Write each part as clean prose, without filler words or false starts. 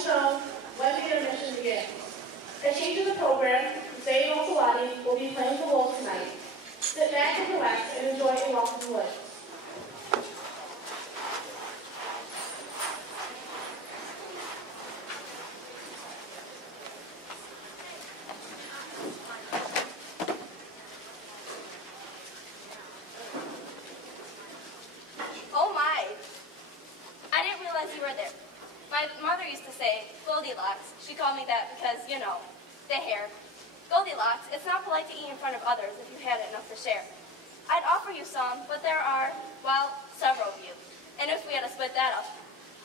you know when the intermission begins. A change in the program, Zayn Al-Sawadi will be playing the Wolves tonight. Sit back and relax and enjoy a walk in the woods. Oh my! I didn't realize you were there. My mother used to say, Goldilocks. She called me that because, you know, the hair. Goldilocks, it's not polite to eat in front of others if you had enough to share. I'd offer you some, but there are, well, several of you. And if we had to split that up,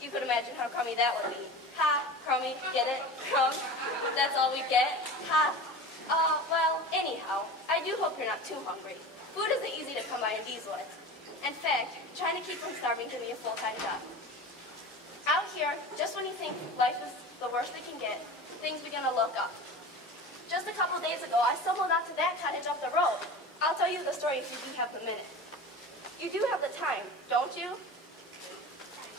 you could imagine how crummy that would be. Ha, crummy, get it? Crumb? That's all we get? Ha. Well, anyhow, I do hope you're not too hungry. Food isn't easy to come by in these woods. In fact, trying to keep from starving can be a full-time job. Out here, just when you think life is the worst it can get, things begin to look up. Just a couple days ago, I stumbled onto that cottage up the road. I'll tell you the story if you do have the minute. You do have the time, don't you?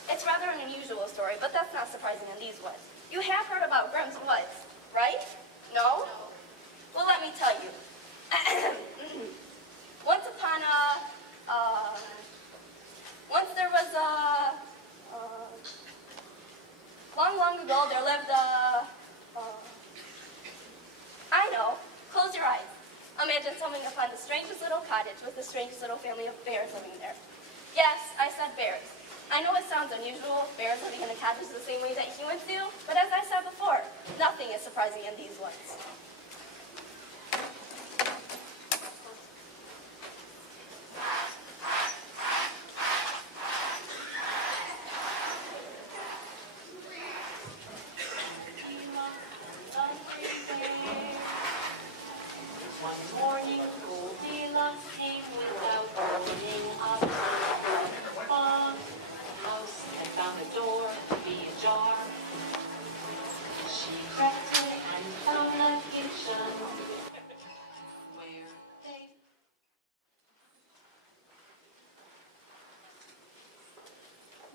It's rather an unusual story, but that's not surprising in these woods. You have heard about Grimm's Woods, right? No? Well, let me tell you. Once there was a, long ago, there lived I know. Close your eyes. Imagine stumbling upon the strangest little cottage with the strangest little family of bears living there. Yes, I said bears. I know it sounds unusual, bears living in a cottage the same way that humans do, but as I said before, nothing is surprising in these woods.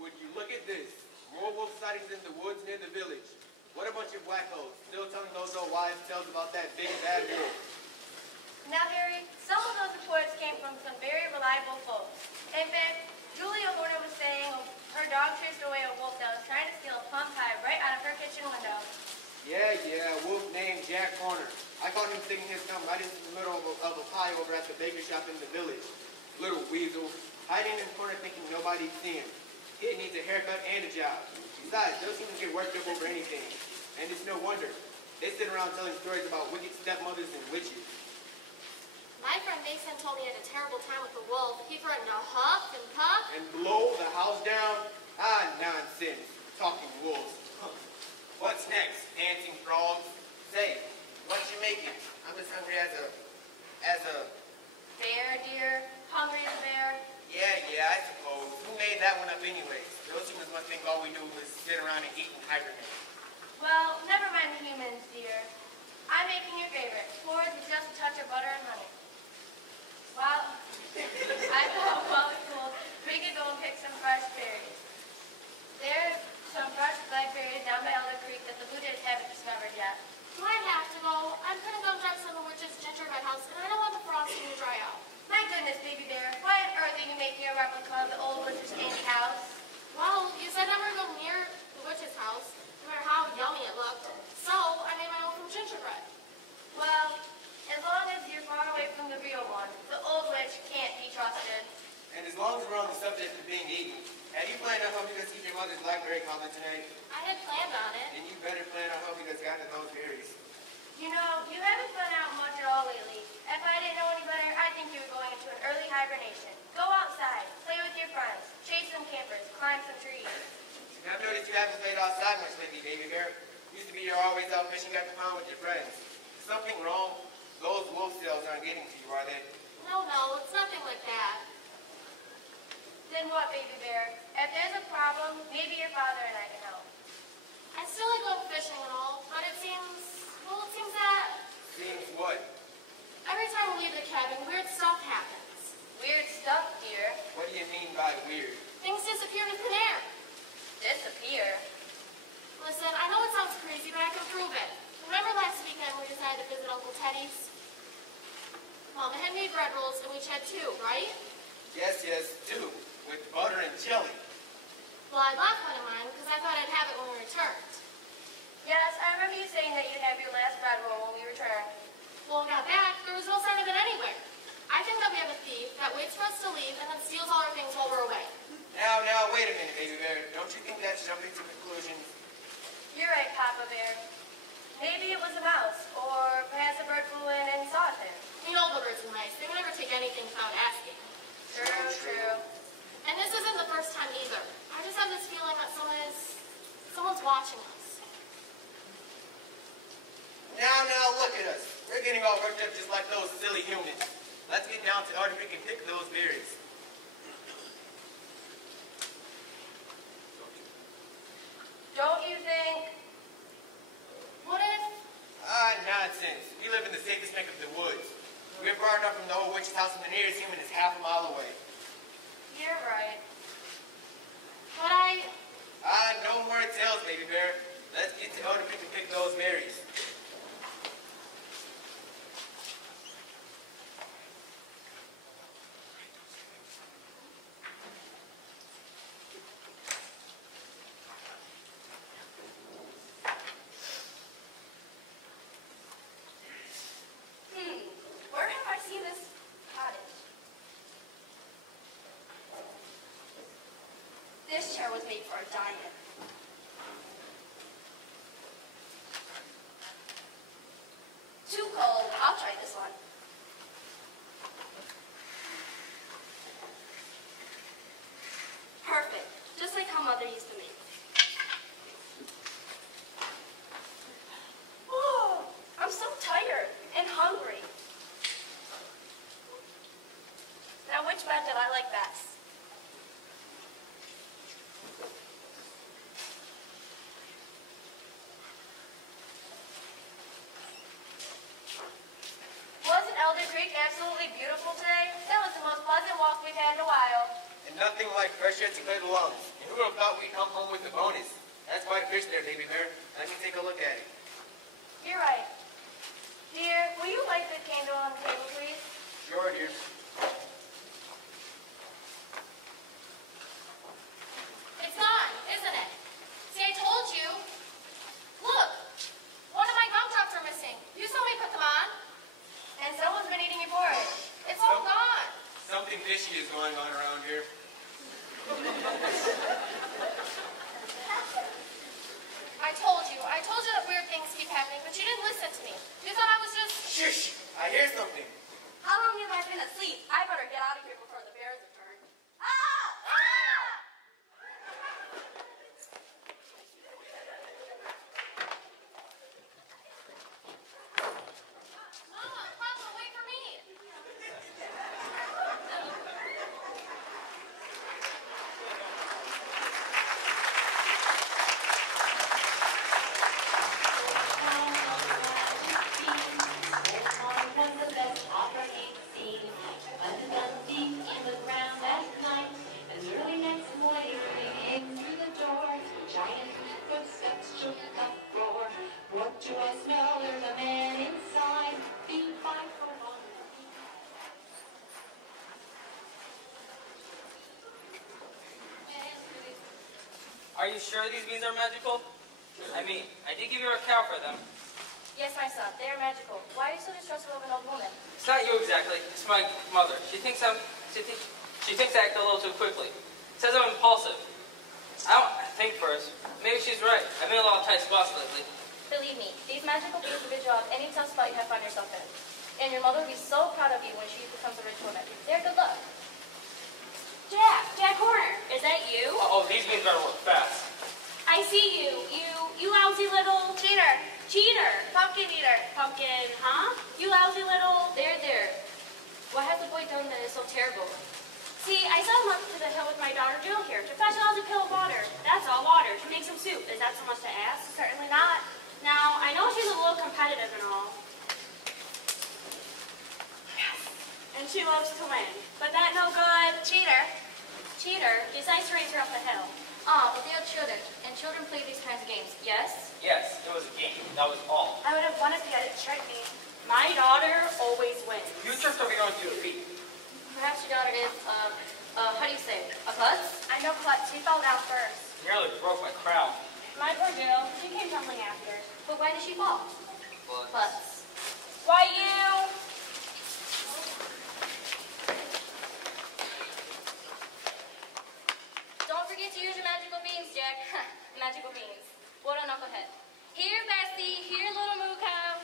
Would you look at this? More wolf sightings in the woods near the village. What a bunch of black holes, still telling those old wives' tales about that big bad wolf. Now, Harry, some of those reports came from some very reliable folks. In fact, Julia Horner was saying her dog chased away a wolf that was trying to steal a plum pie right out of her kitchen window. Yeah, a wolf named Jack Horner. I caught him sticking his thumb right into the middle of a pie over at the baker shop in the village. Little weasel, hiding in the corner thinking nobody'd see him. He needs a haircut and a job. Besides, those humans get worked up over anything. And it's no wonder. They sit around telling stories about wicked stepmothers and witches. My friend Mason told me he had a terrible time with the wolf. He threatened to huff and puff. And blow the house down? Ah, nonsense. Talking wolves. What's next? Dancing frogs? Say, what you making? I'm as hungry as a... Bear, dear. Hungry as a bear. Yeah, I suppose. Who made that one up anyways? Those humans must think all we do is sit around and eat and hibernate. Well, never mind the humans, dear. I'm making your favorite, porridge with just a touch of butter and honey. Well, I thought while we cooled, we could go and pick some fresh berries. There's some fresh blackberries down by Elder Creek that the Buddhists haven't discovered yet. Do I have to go? I'm gonna go drop some of Witch's gingerbread house, and I don't want the frosting to dry out. My goodness, baby bear, why on earth are you making a replica of the old witch's candy house? Well, you said never go near the witch's house, no matter how yummy it looked. So, I made my own from gingerbread. Well, as long as you're far away from the real one, the old witch can't be trusted. And as long as we're on the subject of being eaten, have you planned on helping us eat your mother's blackberry cobbler tonight? I had planned on it. And you better plan on helping us gather those berries. You know, you haven't gone out much at all lately. If I didn't know any better, I'd think you were going into an early hibernation. Go outside, play with your friends, chase some campers, climb some trees. And I've noticed you haven't played outside much lately, baby bear. Used to be you're always out fishing at the pond with your friends. Is something wrong? Those wolf cells aren't getting to you, are they? No, it's nothing like that. Then what, baby bear? If there's a problem, maybe your father and I can help. I still like going fishing and all, but it seems that... Seems what? Every time we leave the cabin, weird stuff happens. Weird stuff, dear. What do you mean by weird? Things disappear into thin air. Disappear? Listen, I know it crazy, but I can prove it. Remember last weekend we decided to visit Uncle Teddy's? Mama had made bread rolls, and we each had two, right? Yes, two. With butter and jelly. Well, I left one of mine because I thought I'd have it when we returned. Yes, I remember you saying that you'd have your last bread roll when we returned. Well, when we got back, there was no sign of it anywhere. I think that we have a thief that waits for us to leave and then steals all our things while we're away. Now, wait a minute, baby bear. Don't you think that's jumping to conclusions? You're right, Papa Bear. Maybe it was a mouse, or perhaps a bird flew in and saw it. You know the birds are nice. They would never take anything without asking. True. And this isn't the first time either. I just have this feeling that someone's watching us. Now, look at us. We're getting all worked up just like those silly humans. Let's get down to Arctic and pick those berries. Don't you think? What if? Nonsense. We live in the safest neck of the woods. We're far enough from the old witch's house and the nearest human is half a mile away. You're right. But No more tales, baby bear. Let's get to Arctic and pick those berries. Where have I seen this cottage? This chair was made for a giant. Too cold. I'll try this one. Perfect. Just like how Mother used to make. Oh, I'm so tired and hungry. Now, which bed did I like best? Wasn't Elder Creek absolutely beautiful today? That was the most pleasant walk we've had in a while. And nothing like fresh air to clear the lungs. And who would have thought we'd come home with a bonus? That's quite a fish there, baby bear. Let me take a look at it. You're right. Dear, will you light the candle on the table, please? Sure, dear. it's gone, isn't it? See, I told you. Look, one of my gumdrops are missing. You saw me put them on. And someone's been eating your porridge. It's all gone. Something fishy is going on around here. I told you that weird things keep happening, but you didn't listen to me. You thought I was just... Shush! I hear something. How long have I been asleep? I better get out of here before the bears return. Ah! Mama, Papa, wait for me. Are you sure these beans are magical? I mean, I did give you a cow for them. Yes, my son, they are magical. Why are you so distrustful of an old woman? It's not you exactly. It's my mother. She thinks I act a little too quickly. Says I'm impulsive. I don't think first. Maybe she's right. I've been in a lot of tight spots lately. Believe me, these magical beans will rid you of any tough spot you have found yourself in. And your mother will be so proud of you when she becomes a rich woman. They're good luck. Jack Horner, is that you? Oh, these beans better work fast. I see you. You lousy little cheater. Pumpkin eater. Pumpkin, huh? You lousy little... There. What has the boy done that is so terrible? See, I sent him up to the hill with my daughter Jill here to fetch a lousy pail of water. That's all water, to make some soup. Is that so much to ask? Certainly not. Now, I know she's a little competitive and all. And she loves to win. But that no good. Cheater, it's nice to raise her up the hill. Ah, but they are children, and children play these kinds of games, yes? Yes, and it was a game. That was all. I would have won if you hadn't tricked me. My daughter always wins. You tripped over your own 2 feet. Perhaps your daughter is, how do you say, a klutz? I know Clutch. She fell down first. Nearly broke my crown. My poor Jill. She came tumbling after. But why did she fall? But Klutz. Why you? Don't forget to use your magical beans, Jack. Magical beans. What a knucklehead. Here, Bessie. Here, little moo cow.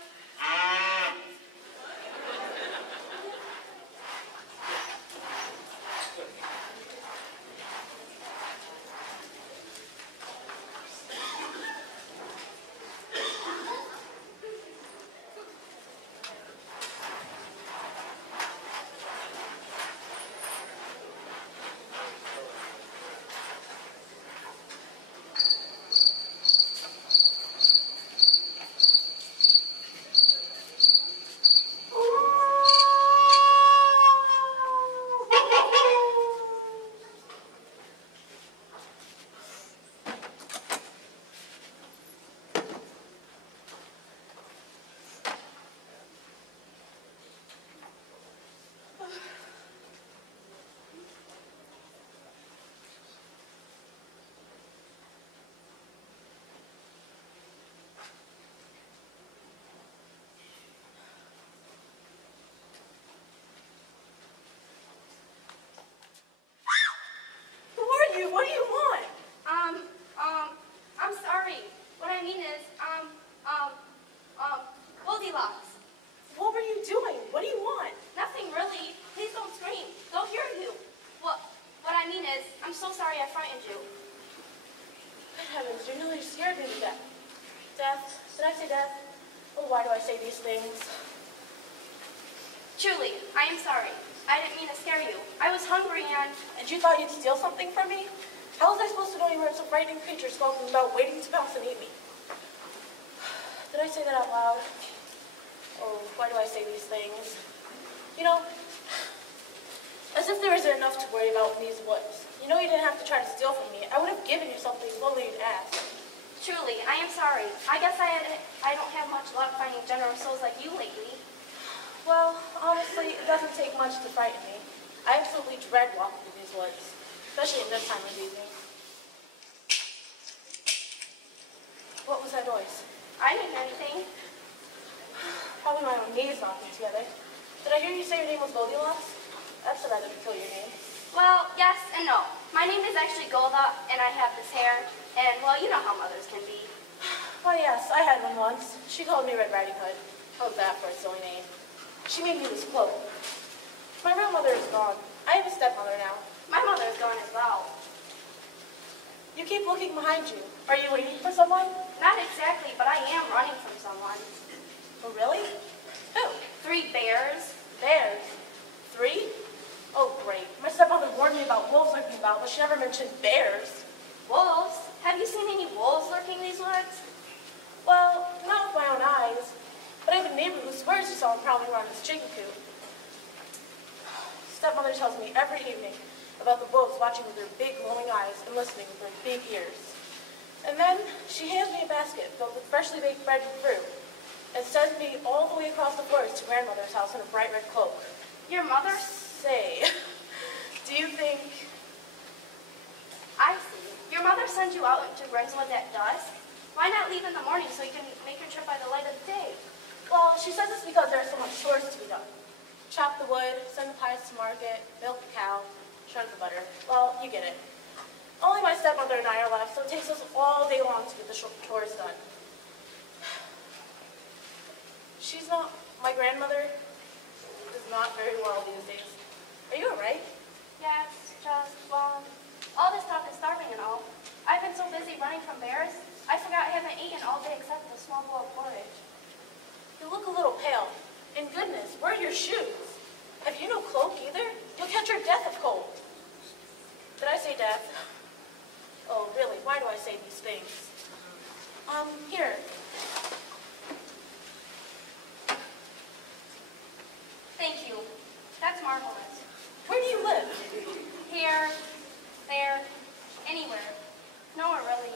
What do you want? I'm sorry. What I mean is, Goldilocks. What were you doing? What do you want? Nothing really. Please don't scream. They'll hear you. What I mean is, I'm so sorry I frightened you. Good heavens, you nearly scared me to death. Death? Did I say death? Oh, why do I say these things? Truly, I am sorry. I didn't mean to scare you. I was hungry and... And you thought you'd steal something from me? How was I supposed to know you weren't some frightening creature skulking about waiting to pounce and eat me? Did I say that out loud? Oh, why do I say these things? You know, as if there isn't enough to worry about in these woods. You know you didn't have to try to steal from me. I would have given you something if only you'd asked. Truly, I am sorry. I guess I don't have much luck finding generous souls like you lately. Well, honestly, it doesn't take much to frighten me. I absolutely dread walking through these woods, especially in this time of evening. What was that noise? I didn't hear anything. Probably my own knees knocking together. Did I hear you say your name was Goldilocks? That's a rather peculiar name. Well, yes and no. My name is actually Golda, and I have this hair, and, well, you know how mothers can be. Why, yes, I had one once. She called me Red Riding Hood. How's that for a silly name? She made me this cloak. My real mother is gone. I have a stepmother now. My mother is gone as well. You keep looking behind you. Are you waiting for someone? Not exactly, but I am running from someone. Oh, really? Who? 3 bears. Bears. 3? Oh, great. My stepmother warned me about wolves lurking about, but she never mentioned bears. Wolves? Have you seen any wolves lurking these woods? Well, not with my own eyes. But I have a neighbor who swears he saw him prowling around his chicken coop. Stepmother tells me every evening about the wolves watching with their big glowing eyes and listening with their big ears. And then she hands me a basket filled with freshly baked bread and fruit and sends me all the way across the forest to grandmother's house in a bright red cloak. Your mother? Say, do you think... I see. Your mother sends you out into Grimswood at dusk? Why not leave in the morning so you can make your trip by the light of day? Well, she says it's because there's so much chores to be done. Chop the wood, send the pies to market, milk the cow, shred the butter. Well, you get it. Only my stepmother and I are left, so it takes us all day long to get the chores done. She's not... My grandmother is not very well these days. Are you alright? Yes, just, well, all this talk is starving and all. I've been so busy running from bears, I forgot I haven't eaten all day except a small bowl of porridge. You look a little pale. And goodness, where are your shoes? Have you no cloak either? You'll catch your death of cold. Did I say death? Oh, really, why do I say these things? Here. Thank you. That's marvelous. Where do you live? Here, there, anywhere. Nowhere really.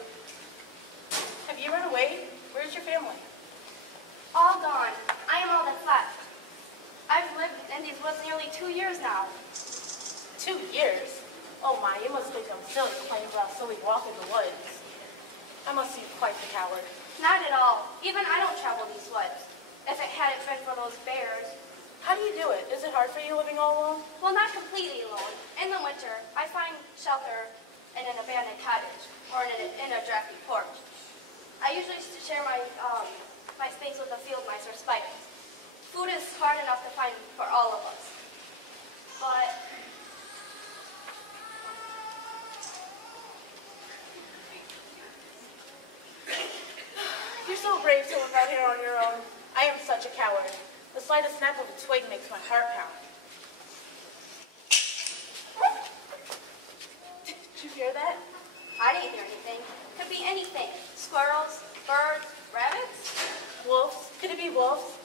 Have you run away? Where's is your family? All gone. I am all that's left. I've lived in these woods nearly 2 years now. 2 years? Oh my, you must think I'm silly complaining about a silly walk in the woods. I must be quite the coward. Not at all. Even I don't travel these woods. If it hadn't been for those bears. How do you do it? Is it hard for you living all alone? Well, not completely alone. In the winter, I find shelter in an abandoned cottage or in a drafty porch. I usually share my space with the field mice or spiders. Food is hard enough to find for all of us. But You're so brave to live out here on your own. I am such a coward. The slightest snap of a twig makes my heart pound. Did you hear that? I didn't hear anything. Could be anything. Squirrels, birds, rabbits. Wolves? Could it be wolves?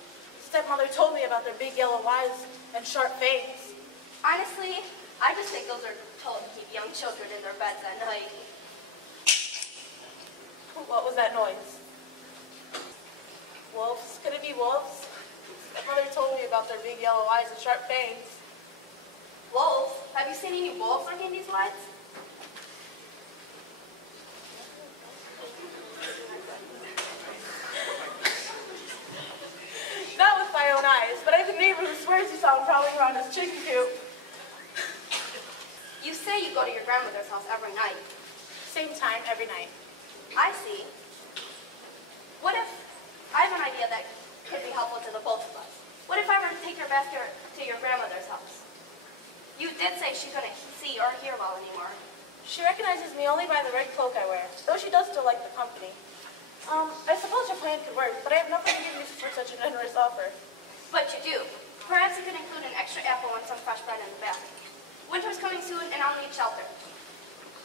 Stepmother told me about their big yellow eyes and sharp fangs. Honestly, I just think those are told to keep young children in their beds at night. What was that noise? Wolves? Could it be wolves? Stepmother told me about their big yellow eyes and sharp fangs. Wolves? Have you seen any wolves lurking these woods? Not with my own eyes, but I have a neighbor who swears he saw him prowling around his chicken coop. You say you go to your grandmother's house every night. Same time every night. I see. What if, I have an idea that could be helpful to the both of us. What if I were to take your basket to your grandmother's house? You did say she couldn't see or hear well anymore. She recognizes me only by the red cloak I wear, though she does still like the company. I suppose your plan could work, but I have nothing to give you for such a generous offer. But you do. Perhaps you could include an extra apple and some fresh bread in the basket. Winter's coming soon and I'll need shelter.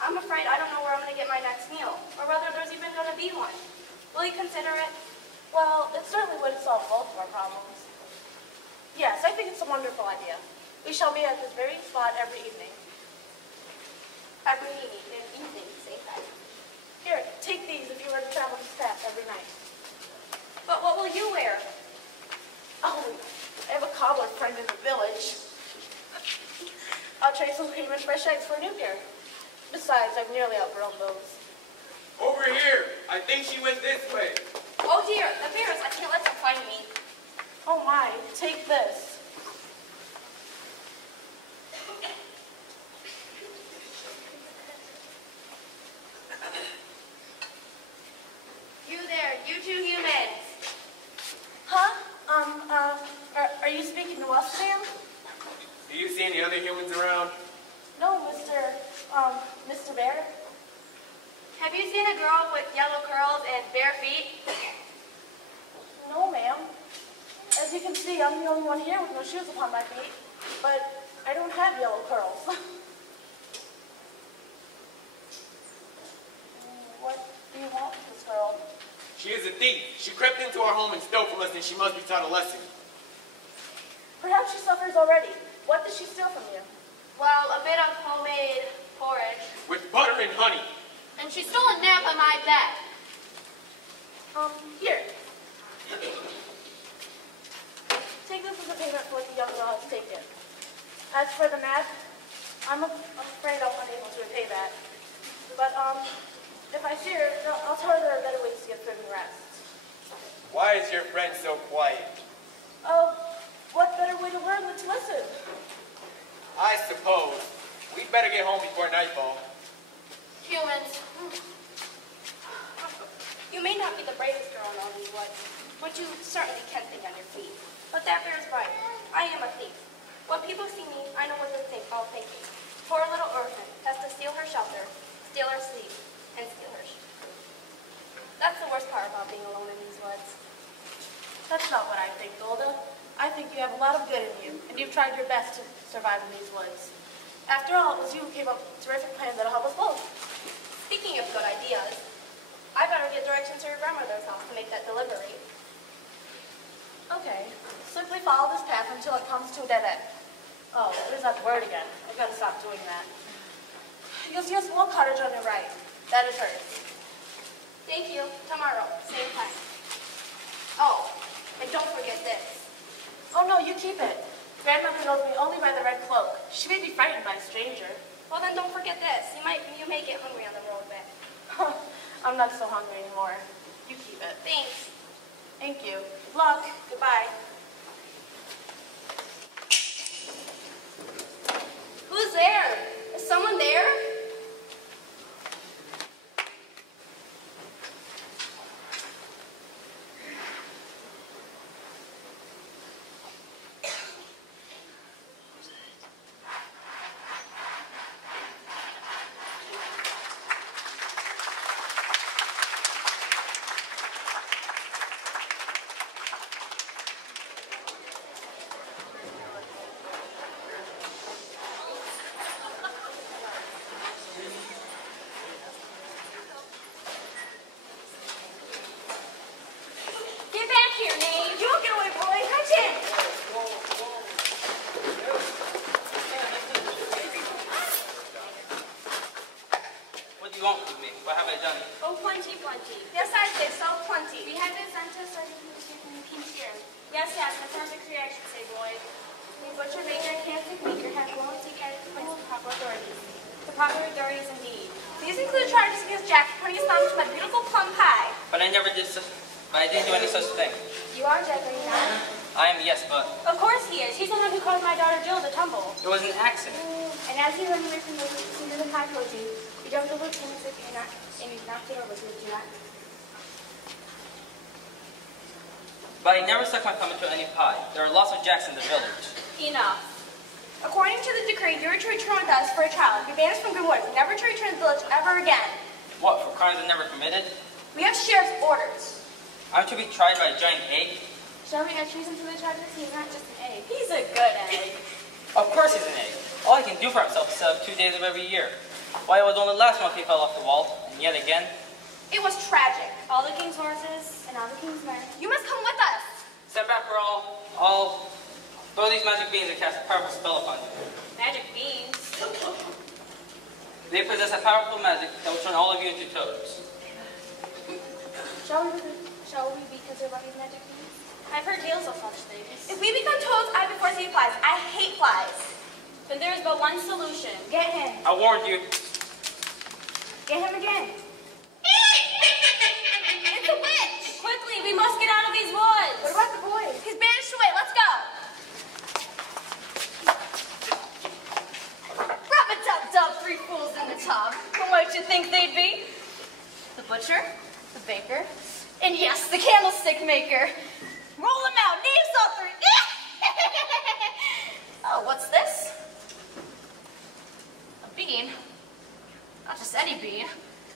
I'm afraid I don't know where I'm going to get my next meal, or whether there's even going to be one. Will you consider it? Well, it certainly would solve both of our problems. Yes, I think it's a wonderful idea. We shall meet at this very spot every evening. Every evening, same time. Here, take these if you were to travel this path every night. But what will you wear? Oh, I have a cobbler friend in the village. I'll trade some cream and fresh eggs for a new pair. Besides, I've nearly outgrown those. Over here. I think she went this way. Oh dear, the bears, I can't let them find me. Oh my, take this. You there, you two humans. Huh? Are you speaking to us, Sam? Do you see any other humans around? No, Mr. Bear. Have you seen a girl with yellow curls and bare feet? No, ma'am. As you can see, I'm the only one here with no shoes upon my feet, but I don't have yellow curls. What do you want with this girl? She is a thief. She crept into our home and stole from us, and she must be taught a lesson. Perhaps she suffers already. What did she steal from you? Well, a bit of homemade porridge. With butter and honey. And she stole a nap on my bed. Here. Take this as a payment for what the young girl has taken. As for the nap, I'm afraid I'm unable to repay that. But, if I see her, I'll tell her there are better ways to get food and rest. Why is your friend so quiet? What better way to learn than to listen? I suppose. We'd better get home before nightfall. Humans. You may not be the bravest girl in all these woods, but you certainly can think on your feet. But that bear's right. I am a thief. When people see me, I know what they think, all thinking. Poor little orphan has to steal her shelter, steal her sleep, and steal her sheep. That's the worst part about being alone in these woods. That's not what I think, Golda. I think you have a lot of good in you, and you've tried your best to survive in these woods. After all, it was you who came up with a terrific plan that'll help us both. Speaking of good ideas, I better get directions to your grandmother's house to make that delivery. Okay. Simply follow this path until it comes to a dead end. Oh, there's that word again. I've got to stop doing that. You'll see a small cottage on your right. That is hers. Thank you. Tomorrow, same time. you keep it. Grandmother knows me only by the red cloak. She may be frightened by a stranger. Well, then don't forget this. You may get hungry on the road back. I'm not so hungry anymore. You keep it. Thanks. Thank you. Good luck. Goodbye. Who's there? Is someone there? Get back here, Nate. You won't get away, boy. Catch him. What do you want with me? What have I done? Oh, plenty, plenty. Yes, I did. So plenty. We had been sent to study from the king's here. Yes, yes, that's our victory, I should say, boy. The butcher, baker, and cancer maker have blown to carry the place of proper authorities. The proper authorities indeed. These include charges against Jack for putting his thumb to my beautiful plum pie. But I never did such. But I didn't do any such thing. You are Jack, are you not? I am, yes, but Of course he is. He's the one who caused my daughter Jill to tumble. it was an accident. And as he ran away from the scene of the pie cozy, you jumped over the things that you're not, and you knocked it over, did you not? But I never stuck my thumb into any pie. There are lots of Jacks in the village. Enough. According to the decree, you are to return with us for a trial. Be banished from Goodwood, never to return to the village ever again. What, for crimes I never committed? We have sheriff's orders. I'm to be tried by a giant egg? Shall we add treason to the charges? He's not just an egg. He's a good egg. Of course he's an egg. All he can do for himself is set up 2 days of every year. Why, it was only last month he fell off the wall, and yet again. It was tragic. All the king's horses. And all the king's men. You must come with us. Step back for all. Throw these magic beans and cast a powerful spell upon you. Magic beans. They possess a powerful magic that will turn all of you into toads. Shall we be considered by these magic beans? I've heard tales of such things. If we become toads, I before see flies. I hate flies. Then there is but one solution. Get him. I warned you. Get him again. It's a witch. Quickly, we must get out of these woods. What about the boy? He's banished away. Let's go. Rub-a-dub-dub, 3 fools in the tub. What'd you think they'd be? The butcher, the baker, and yes, the candlestick maker. Roll them out. Names all 3. Oh, what's this? A bean. Not just any bean.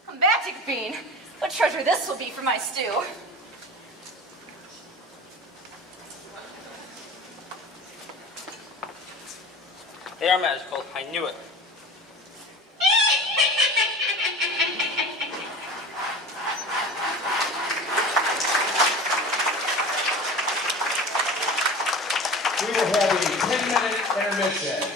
A magic bean. What treasure this will be for my stew. They are magical. I knew it. We will have a 10-minute intermission.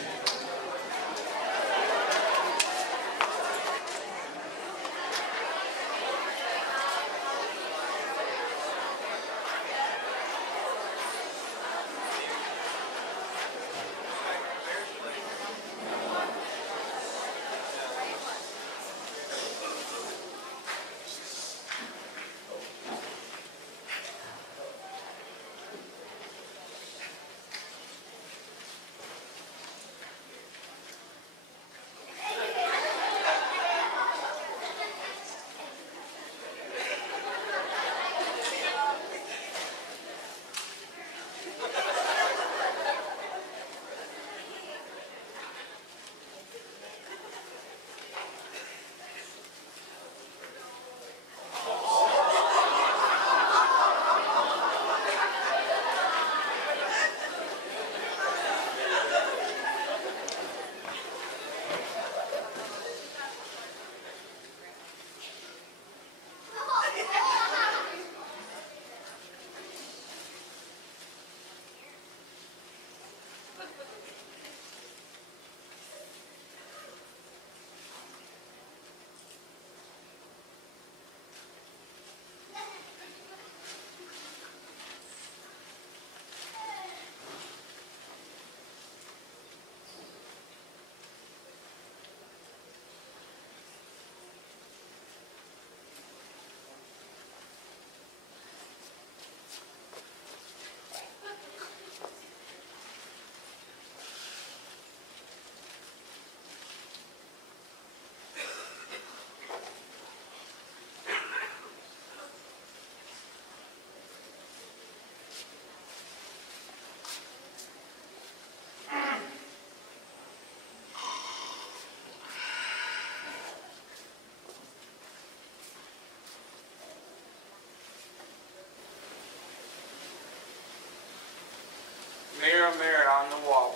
Mirror, mirror on the wall,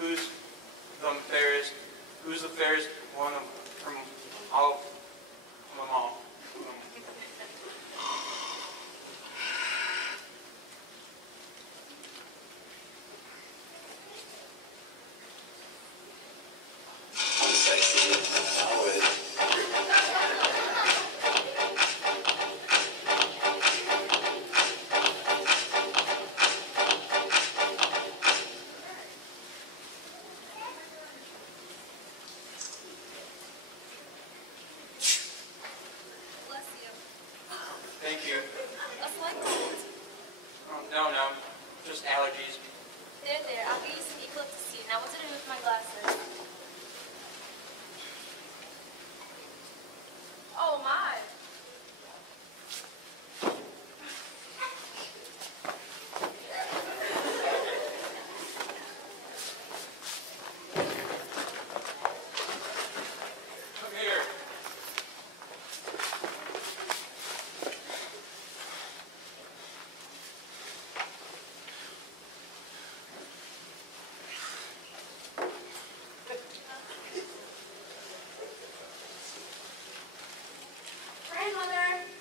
who's the fairest one from all of them all? Bless you. Thank you. A slight cold. Oh, no, just allergies. There, I'll get you some Eclipse tea. Now what to do with my glasses? Oh my. Come here.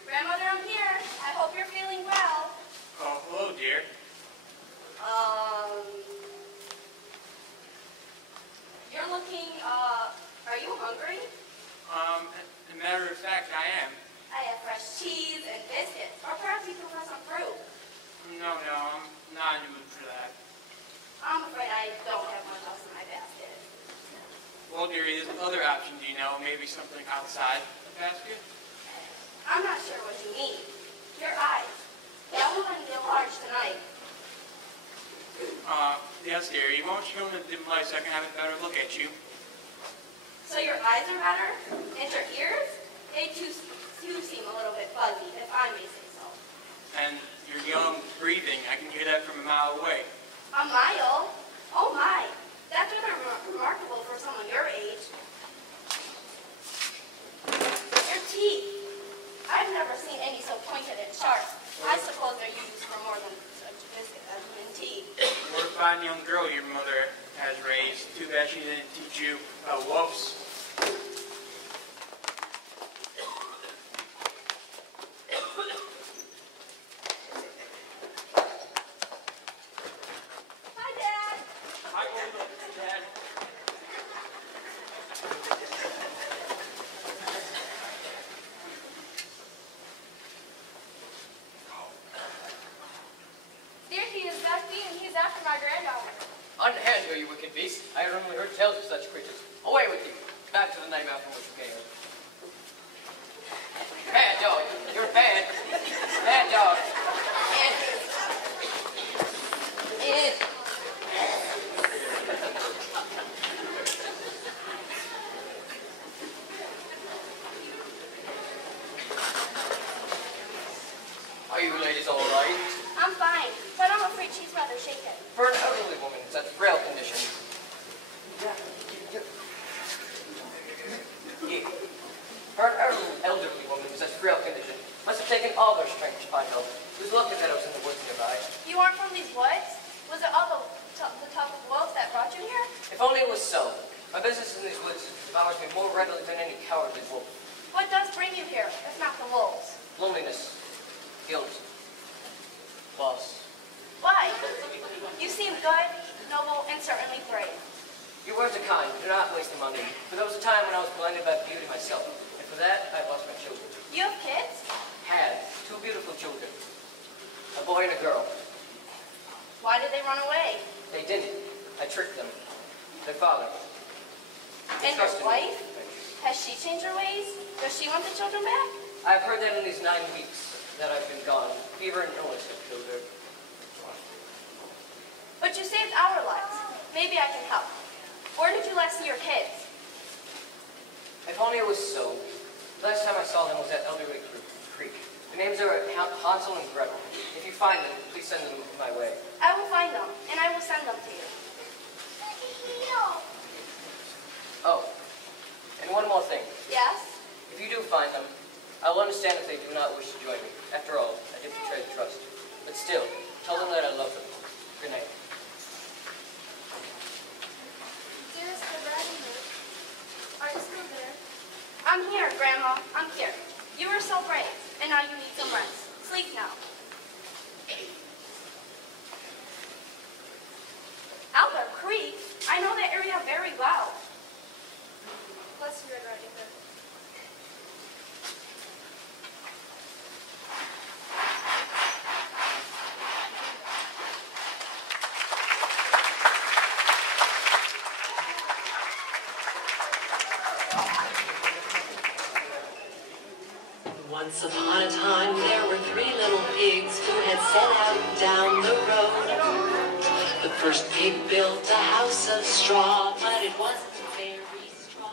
Grandmother, I'm here. I hope you're feeling well. Oh, hello, dear. You're looking, are you hungry? As a matter of fact, I am. I have fresh cheese and biscuits, or perhaps you prefer some fruit. No, I'm not in the mood for that. I'm afraid I don't have much else in my basket. Well, dearie, there's other option, do you know? Maybe something outside the basket? I'm not sure what you mean. Your eyes. That one might get large tonight. Yes, dearie. Won't you come in the dim light so I can have a better look at you? So your eyes are better? And your ears? They too seem a little bit fuzzy, if I may say so. And your young breathing, I can hear that from a mile away. A mile? Oh my. That's rather remarkable for someone your age. Your teeth. I've never seen any so pointed and sharp. I suppose they're used for more than such biscuit as in tea. What a fine young girl your mother has raised. Too bad she didn't teach you whoops. Hi, Dad. Hi, Dad. There he is, Bestie, and he's after my granddaughter. Unhand her, you wicked beast. I have only heard tales of such creatures. Away with you. Back to the nightmare from which you came. Bad dog. You're bad. Bad dog. Are you ladies all right? I'm fine, but I'm afraid she's rather shaken. For an elderly woman in such frail condition. For an elderly woman in such frail condition must have taken all their strength to find help. Who's lucky that I was in the woods nearby. You aren't from these woods? Was it all the tough wolves that brought you here? If only it was so. My business in these woods devours me more readily than any cowardly wolf. What does bring you here, if not the wolves? Loneliness, guilt, loss. Why? You seem good, noble, and certainly brave. Your words are kind. Do not waste them on me. For there was a time when I was blinded by beauty myself, and for that I lost my children. You have kids? Had 2 beautiful children, a boy and a girl. Why did they run away? They didn't. I tricked them. Their father. And your wife? Has she changed her ways? Does she want the children back? I've heard that in these 9 weeks that I've been gone, fever and illness have killed her. But you saved our lives. Maybe I can help. Where did you last see your kids? If only it was so. The last time I saw them was at Elderly Creek. Their names are Hansel and Gretel. If you find them, please send them my way. I will find them, and I will send them to you. Oh, and one more thing. Yes? If you do find them, I'll understand if they do not wish to join me. After all, I did betray the trust. But still, tell them that I love them. Good night. First pig built a house of straw, but it wasn't very strong.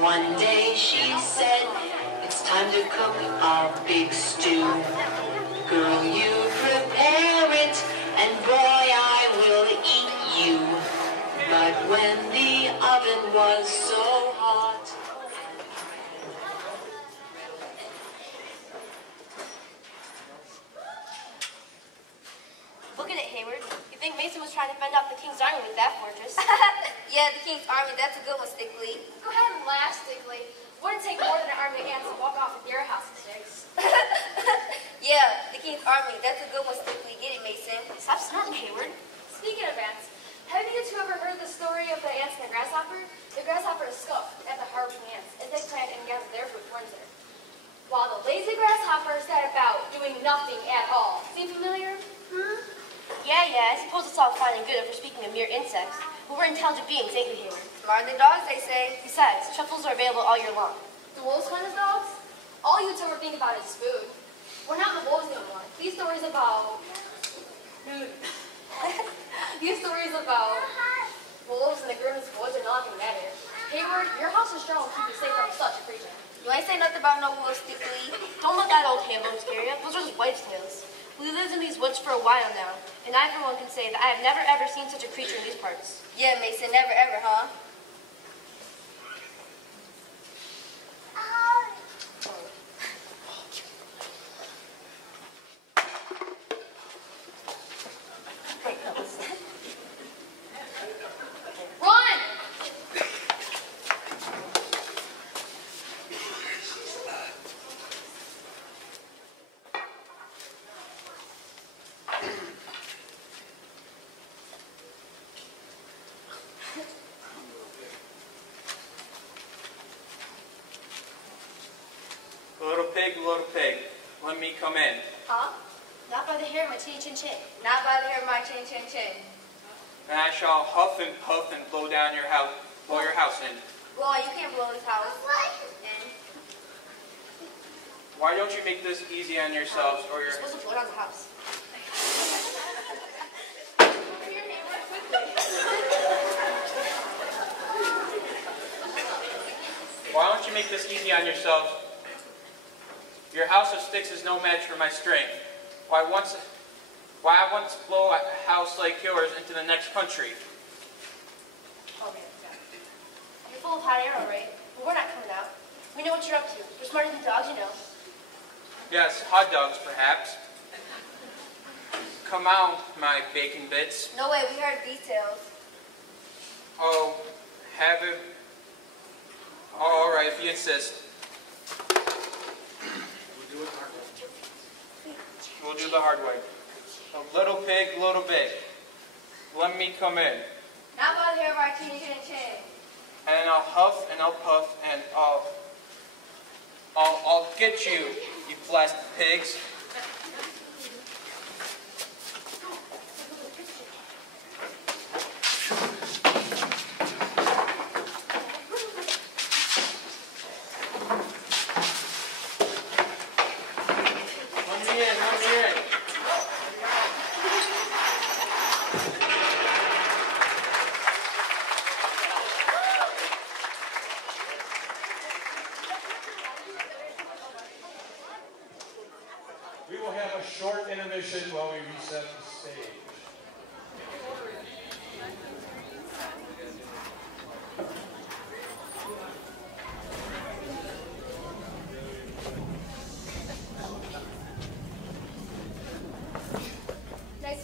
One day she said, it's time to cook our big stew. Girl, you prepare it, and boy, I will eat you. But when the oven was so hot, Look at it, Hayward. You think Mason was trying to fend off the King's army with that fortress? Yeah, the King's army, that's a good one, Stickley. Go ahead and laugh, Stigley. Wouldn't take more than an army of ants to walk off with your house, Sticks. Yeah, the King's army, that's a good one, Stickley. Get it, Mason. Stop snorting, Hayward. Speaking of ants, haven't you two ever heard the story of the ants and the grasshopper? The grasshopper is scuffed at the heart of the ants as they plant and gather their food for winter, while the lazy grasshopper sat about doing nothing at all. Seem familiar? Yeah, I suppose it's all fine and good if we're speaking of mere insects. But we're intelligent beings, ain't we, Hayward? Smarter than dogs, they say. Besides, truffles are available all year long. The wolves find us dogs? All you two ever think about is food. We're not the wolves anymore. These stories about wolves in the grimmest woods are nothing matter. Hayward, your house is strong to keep you safe from such a creature. You ain't say nothing about no wolves, Stickley. Don't let that old handbone scare you. Those are just wives' tales. We lived in these woods for a while now, and I, for one, can say that I have never ever seen such a creature in these parts. Yeah, Mason, never ever, huh? Run! Little pig, let me come in. Huh? Not by the hair of my chinny chin chin. Not by the hair of my chin chin chin. And I shall huff and puff and blow your house in. Well, you can't blow this house. And Why don't you make this easy on yourselves, or you're your... supposed to blow down the house. Why don't you make this easy on yourselves? Your house of sticks is no match for my strength. Why I once blow a house like yours into the next country? Oh, man. You're full of hot air, all right. But we're not coming out. We know what you're up to. You're smarter than dogs, you know. Yes, hot dogs, perhaps. Come out, my bacon bits. No way, we heard details. Oh, have it? Oh, all right, if you insist. We'll do the hard way. A little pig, little big. Let me come in. Not by the hair of our chinny chin chin. And I'll huff and I'll puff and I'll get you, you blasted pigs. We will have a short intermission while we reset the stage.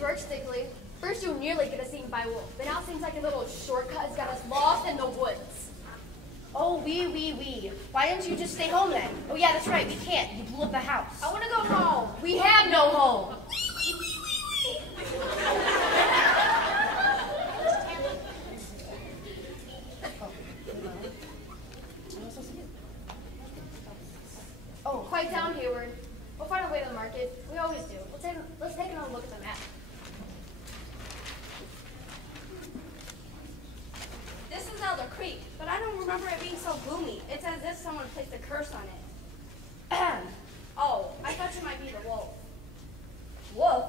work, Stigley. First you nearly get us eaten by a wolf, but now it seems like a little shortcut has got us lost in the woods. Oh, wee. Why don't you just stay home then? Oh yeah, that's right, we can't. You blew up the house. I want to go home. We have no home. Oh, quiet down, Hayward. We'll find our way to the market. We always do. Let's take another look at the map. This is Elder Creek, but I don't remember it being so gloomy. It's as if someone placed a curse on it. Oh, I thought you might be the wolf. Wolf?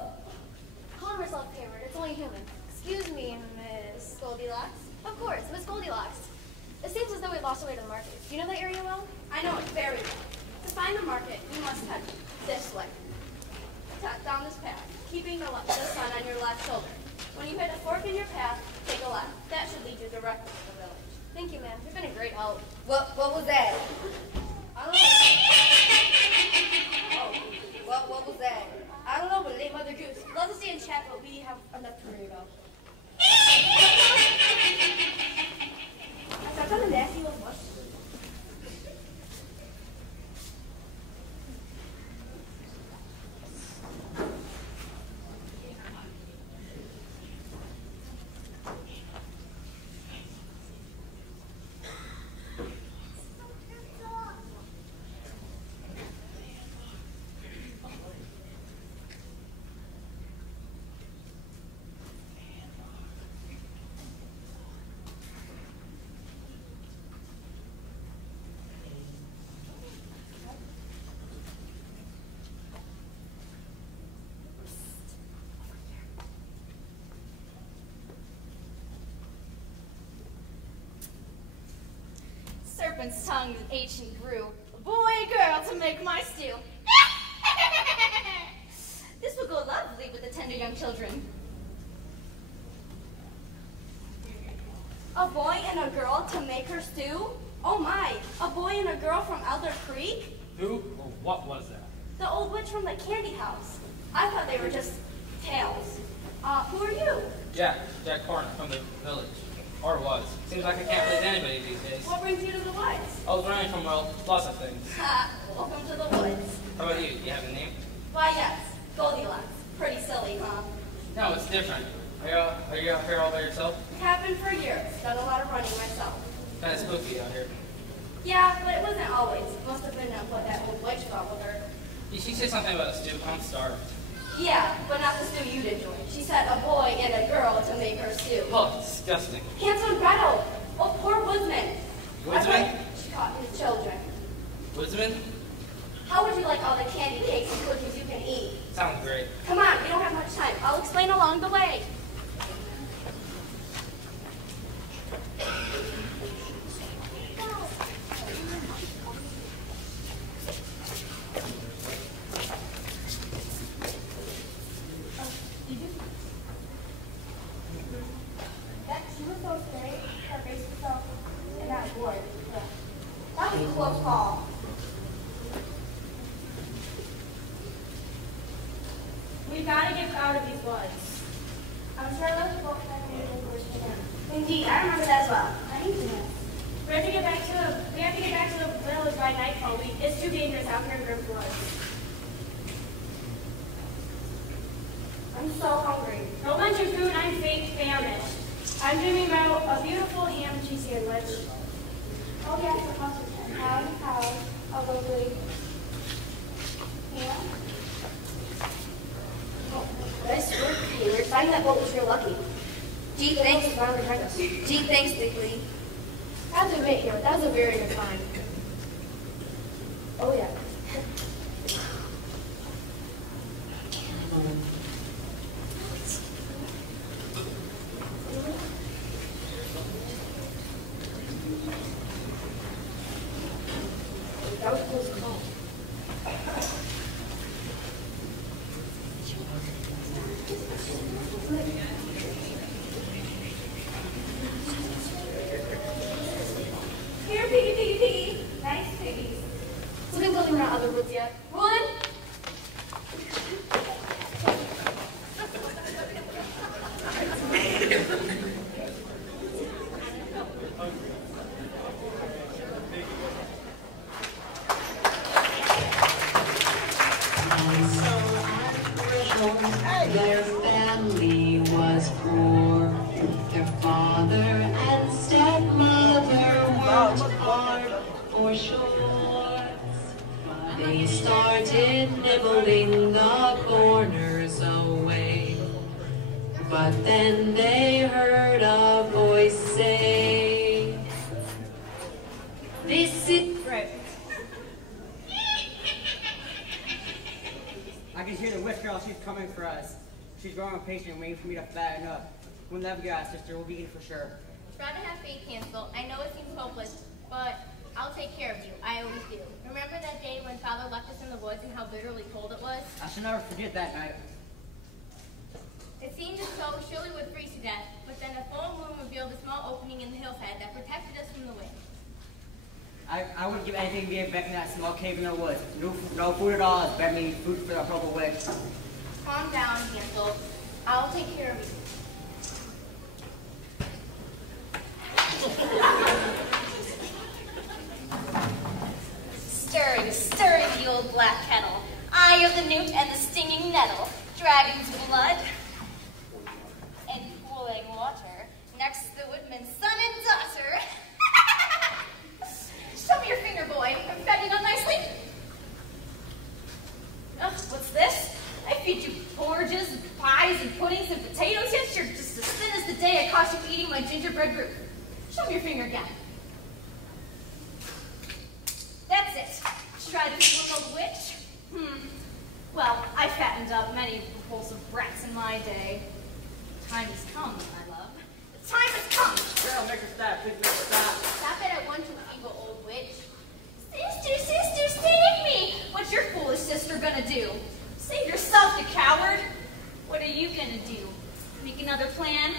Calm yourself, Hayward. It's only human. Excuse me, Miss Goldilocks. Of course, Miss Goldilocks. It seems as though we lost our way to the market. Do you know that area well? I know it very well. To find the market, you must head this way. Down this path, keeping the sun on your left shoulder. When you hit a fork in your path, take a left. That should lead you directly to the village. Thank you, ma'am. You've been a great help. What was that? I don't know. What was that? I don't know, but it ain't Mother Goose. Let us stay in chat, but we have enough to worry about. Is that kind of nasty little bush? Serpent's tongue with H and grew. A boy and girl to make my stew. This will go lovely with the tender young children. A boy and a girl to make her stew? Oh my, a boy and a girl from Elder Creek? Who or what was that? The old witch from the candy house. I thought they were just tales. Who are you? Jack Corner from the village. Or was. Seems like I can't please anybody these days. What brings you to the woods? I was running from, well, lots of things. Ha, welcome to the woods. How about you? Do you have a name? Why yes, Goldilocks. Pretty silly, huh? No, it's different. Are you out here all by yourself? Have been for years. Done a lot of running myself. Kind of spooky out here. Yeah, but it wasn't always. Must have been what that old witch thought with her. Did she say something about a stew? I'm starved. Yeah, but not the stew you'd enjoy. She said a boy and a girl to make her stew. Oh, disgusting. Hansel and Gretel. Oh, poor Woodsman. Woodsman? She caught his children. Woodsman? How would you like all the candy cakes and cookies you can eat? Sounds great. Come on, we don't have much time. I'll explain along the way. That was a close call. We've got to get out of these woods. I'm sure those folks have made it worse for them. Indeed, I remember that as well. I need to know. We have to get back to the village by nightfall. It's too dangerous out here in Griff Woods. I'm so hungry. No lunch and food, I'm famished. I'm dreaming about a beautiful ham and cheese sandwich. Oh yes, the house is how a lovely ham. Nice work, Hayward. Finding that boat was real lucky. Gee, thanks. Gee, thanks, Digley. I have to admit here, that was a very good find. Oh, yeah. That was a close call. Here, piggy. Nice piggies. So they're building around other woods yet. Run! Hansel and Gretel, their family was poor. Their father and stepmother worked hard for shorts. They started nibbling the corners away. But then they heard a voice say, "This is..." Right. I can hear the witch girl. She's coming for us. She's growing impatient and waiting for me to fatten up. We'll never get out, sister. We'll be eating for sure. Try to have faith, Hansel. I know it seems hopeless, but I'll take care of you. I always do. Remember that day when Father left us in the woods and how bitterly cold it was? I shall never forget that night. It seemed as though Shirley would freeze to death, but then a full moon revealed a small opening in the hillside that protected us from the wind. I would give anything to be back in that small cave in the woods. No food at all is better than food for the horrible witch. Calm down, Hansel. I'll take care of you. Stirring, stirring the old black kettle. Eye of the newt and the stinging nettle. Dragon's blood and boiling water. Next the woodman's son and daughter. Show me your finger, boy. I'm fattening on nicely. Oh, what's this? I feed you porridges, pies, and puddings and potatoes, yet you're just as thin as the day I caught you eating my gingerbread root. Show me your finger again. That's it. Try to be a little witch. Well, I fattened up many repulsive brats in my day. The time has come, my love. The time has come! Girl, make her stop. Please make her stop. Stop it at once, you evil old witch. Sister, save me! What's your foolish sister gonna do? Save yourself, you coward! What are you gonna do? Make another plan?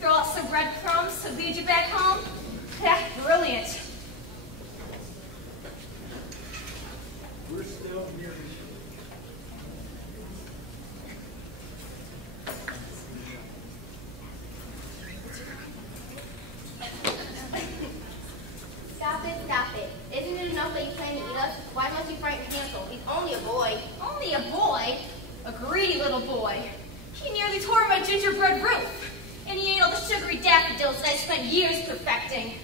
Throw out some breadcrumbs to lead you back home? Yeah, brilliant. We're still here. Stop it. Isn't it enough that you plan to eat us? Why must you frighten Hansel? He's only a boy. Only a boy? A greedy little boy. He nearly tore my gingerbread roof. And he ate all the sugary daffodils that I spent years perfecting.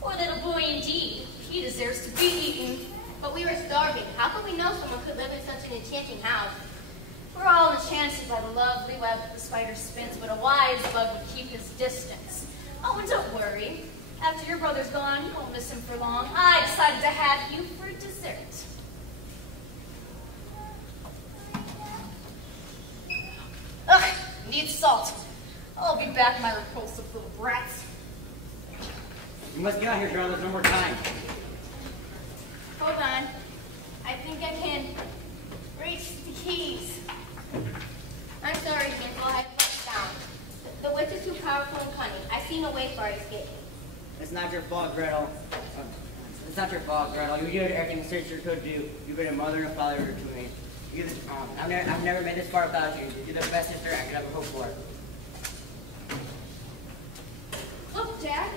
Poor little boy indeed. He deserves to be eaten. But we were starving. How could we know someone could live in such an enchanting house? We're all enchanted by the lovely web that the spider spins, but a wise bug would keep his distance. Oh, and don't worry. After your brother's gone, you won't miss him for long. I decided to have you for dessert. Ugh, need salt. I'll be back, my repulsive little brats. You must get out here, girl. There's no more time. Hold on. I think I can reach the keys. I'm sorry, Hansel. I have to let you down. The witch is too powerful and cunning. I see no way for our escape. It's not your fault, Gretel. It's not your fault, Gretel. You did everything the sister could do. You've been a mother and a father to me. I've never made this far without you. You're the best sister I could ever hope for. Look, Dad.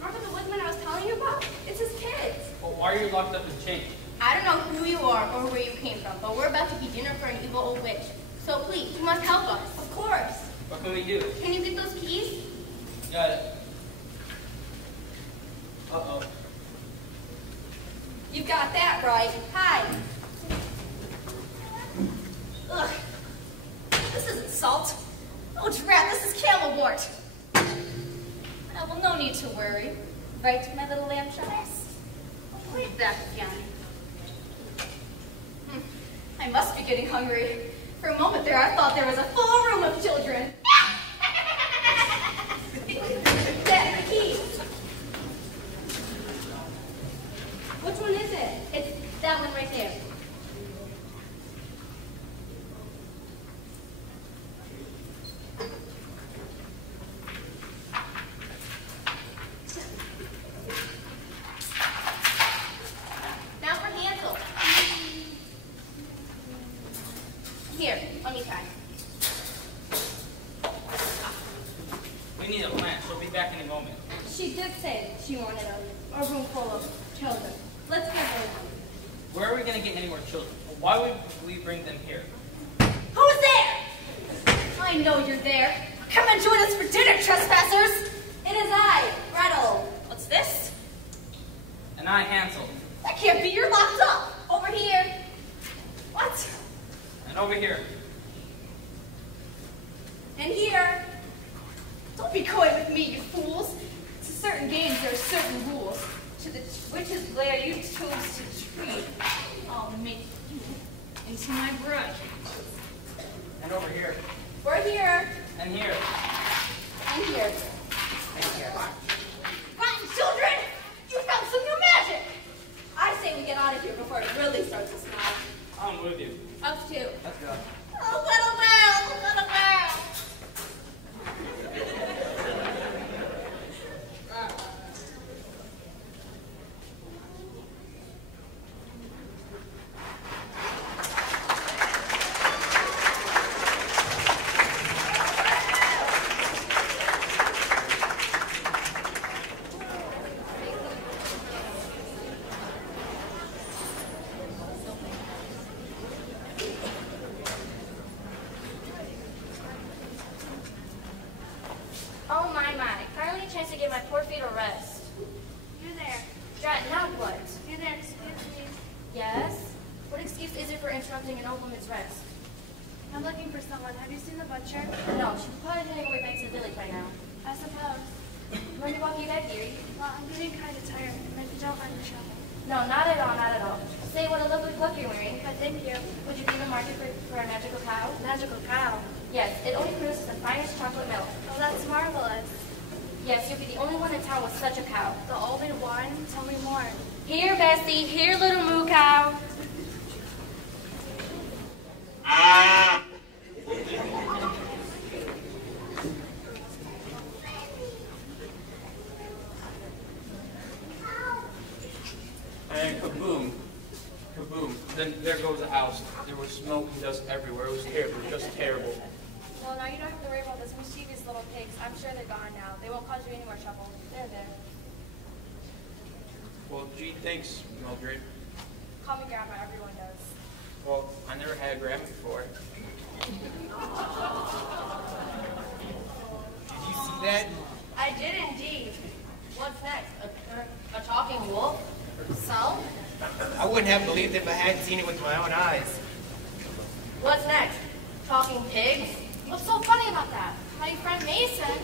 Remember the woodman I was telling you about? It's his kids. Well, why are you locked up in chains? I don't know who you are or where you came from, but we're about to be dinner for an evil old witch. So please, you must help us. Of course. What can we do? Can you get those keys? Got it. Uh-oh. You got that right. Hi. Ugh. This isn't salt. Oh, drat, this is camel wart. Oh, well, no need to worry. Right, my little lamb chops? Wait back again. I must be getting hungry. For a moment there, I thought there was a full room of children. Dad, the keys. Which one is it? It's that one right there. Now for Hansel. Here, let me try. We need a plan. She'll be back in a moment. She did say that she wanted a room full of children. Let's get her one. Where are we going to get any more children? Why would we bring them here? Who's there? I know you're there. Come and join us for dinner, trespassers. It is I, Gretel. What's this? And I, Hansel. That can't be. You're locked up. Over here. What? And over here. And here. Don't be coy with me, you fools. To certain games, there are certain rules. To the witch's lair, you choose to treat. I'll make you into my bride. And over here. We're here. And here. And here. And here. Rotten children! You found some new magic! I say we get out of here before it really starts to smell. I'm with you. Us too. Let's go. Oh, little girl! Little girl! Oh my. Finally a chance to give my poor feet a rest. You're there. Drat, now what? You're there. Excuse me. Yes? What excuse is it for interrupting an old woman's rest? I'm looking for someone. Have you seen the butcher? No, she's probably heading away back to the village by now. I suppose. You want me to walk you back here? Well, I'm getting kind of tired, and if you don't mind the trouble. No, not at all, not at all. Say, what a lovely cloak you're wearing. But thank you. Would you be in the market for a magical cow? Magical cow. Yes, it only produces the finest chocolate milk. Oh, that's marvelous. Yes, you'll be the only one in town with such a cow. The only one? Tell me more. Here, Bessie. Here, little moo cow. And kaboom. Kaboom. Then there goes the house. There was smoke and dust everywhere. It was terrible. Just terrible. Well, now you don't have to worry about those mischievous little pigs. I'm sure they're gone now. They won't cause you any more trouble. They're there. Well, gee, thanks, Mildred. Call me Grandma. Everyone does. Well, I never had a grandma before. Did you see that? I did indeed. What's next? A talking wolf? So? I wouldn't have believed it if I hadn't seen it with my own eyes. What's next? Talking pigs? What's so funny about that? My friend Mason.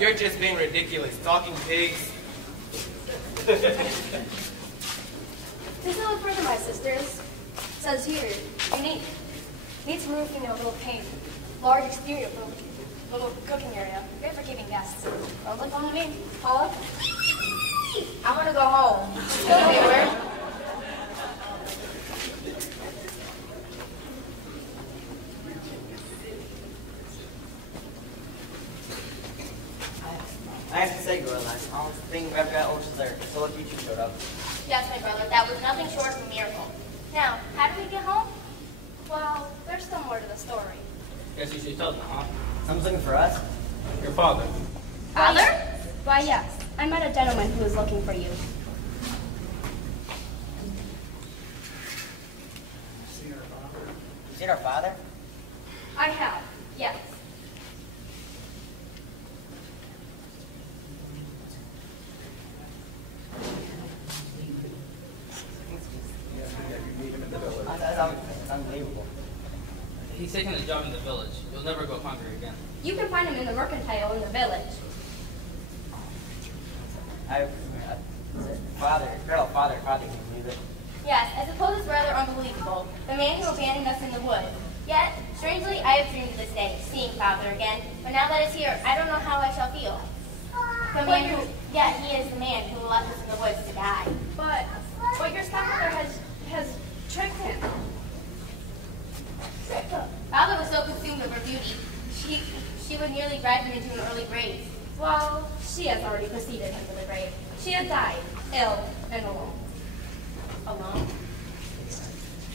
You're just being ridiculous. Talking pigs. Take a look further, my sisters. It says here, unique. Needs roofing and a little paint. Large exterior for little cooking area. Great for keeping guests. Sounds like fun to me. Paula? I want to go home. Go anywhere. I have to say, Gorilla, I don't think I've got Ocean there. So lucky you showed up. Yes, my brother. That was nothing short of a miracle. Now, how did we get home? Well, there's still more to the story. Guess you should tell them, huh? Someone's looking for us. Your father. Father? Why, yes. I met a gentleman who was looking for you. You seen our father? I have, yes. That's unbelievable. He's taking a job in the village. You'll never go hungry again. You can find him in the mercantile in the village. Father, can you believe it? Yes, I suppose it's rather unbelievable. The man who abandoned us in the wood. Yet, strangely, I have dreamed to this day, seeing Father again. But now that it's here, I don't know how I shall feel. The man who, yeah, he is the man who left us in the woods to die. But your stepmother has tricked him. Father was so consumed with her beauty, she would nearly drive him into an early grave. Well, she has already preceded him to the grave. She has died, ill and alone. Alone?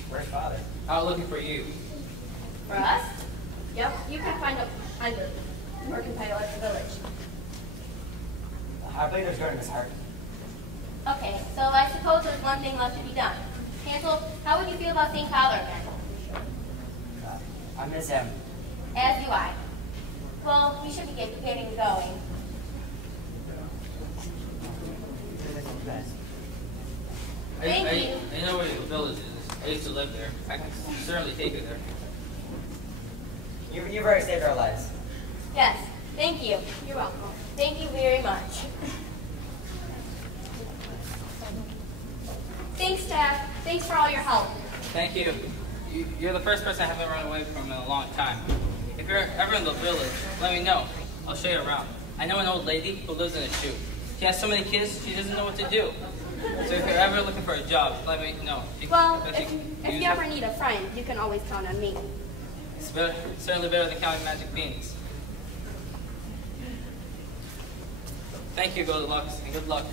Where's Father? Out looking for you. For us? Yep, you can find him under mercantile at the village. I believe there's good in his heart. Okay, so I suppose there's one thing left to be done. Hansel, how would you feel about seeing Fowler again? I miss him. As do I. Well, we should be getting going. Thank you. I know where the village is. I used to live there. I can certainly take you there. You've already saved our lives. Yes, thank you. You're welcome. Thank you very much. Thanks, Dad. Thanks for all your help. Thank you. You're the first person I haven't run away from in a long time. If you're ever in the village, let me know. I'll show you around. I know an old lady who lives in a shoe. She has so many kids, she doesn't know what to do. So if you're ever looking for a job, let me know. Well, if you ever need a friend, you can always count on me. It's certainly better than counting magic beans. Thank you, Goldilocks, and good luck.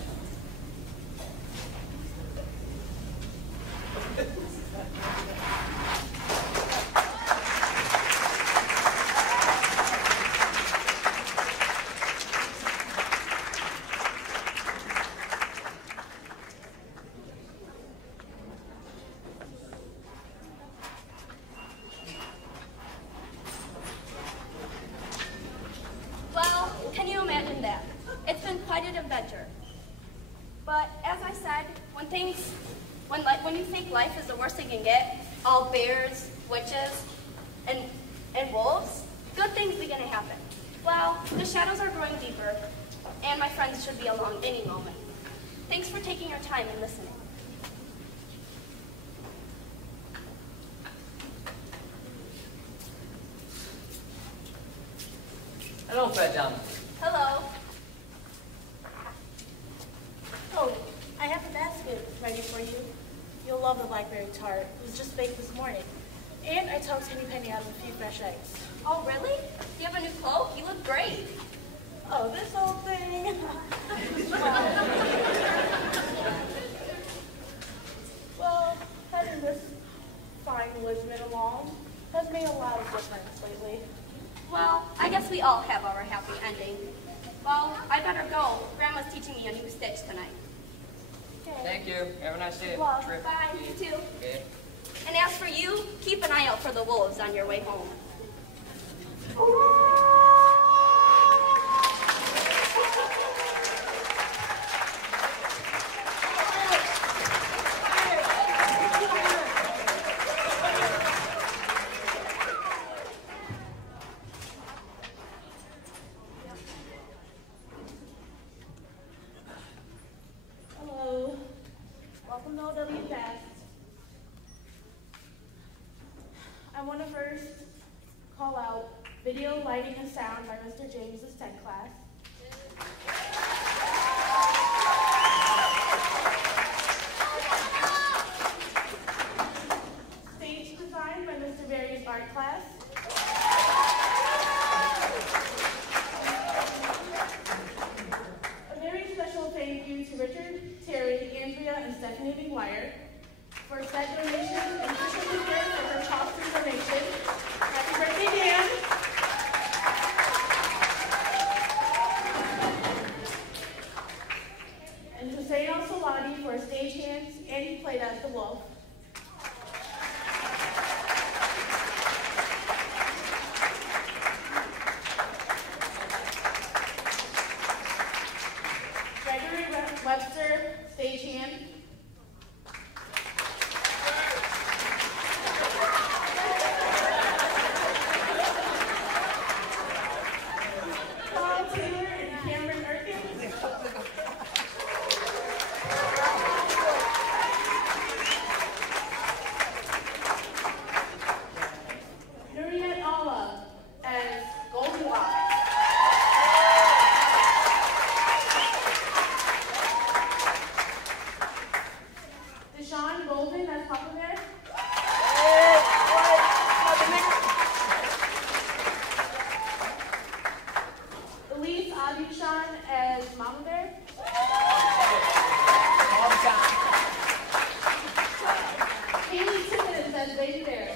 Well, can you imagine that? It's been quite an adventure. But as I said, when you think life is the worst thing you can get, all bears, witches, and wolves, good things begin to happen. Well, the shadows are growing deeper, and my friends should be along any moment. Thanks for taking your time and listening. Hello, Fred Down. Hello. Oh, I have a basket ready for you. You'll love the blackberry tart. It was just baked this morning. And I talked Skinny Penny out of a few fresh eggs. Oh, really? You have a new cloak? You look great. Oh, this whole thing. Well, having this fine woodsman along has made a lot of difference lately. Well, I guess we all have our happy ending. Well, I better go. Grandma's teaching me a new stitch tonight. Thank you. Have a nice day. Well, Trip. bye. You too. Okay. And as for you, keep an eye out for the wolves on your way home. Hello. Welcome to OW Fest. I want to first call out Video, Lighting, and Sound by Mr. James's 10th class. Stage Design by Mr. Barry's art class. A very special thank you to Richard, Terry, Andrea, and Stephanie McGuire for set donations and Crystal Luger for her costume donation. Happy birthday, Dan! And Hussein Al-Saladi for stage hands, and he played as the wolf. Gregory Webster, stagehand. Paul Taylor and Cameron Erkins. Nuriyat Allah as Goldilocks. Deshaun Golden as Papa Bear. Elise Abushan as Mama Bear. Haley Timmons as Baby Bear.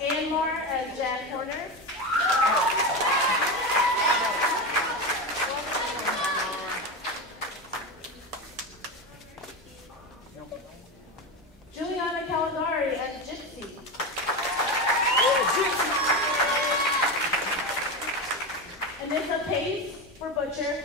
Ann Moore as Jack Horner. for butcher,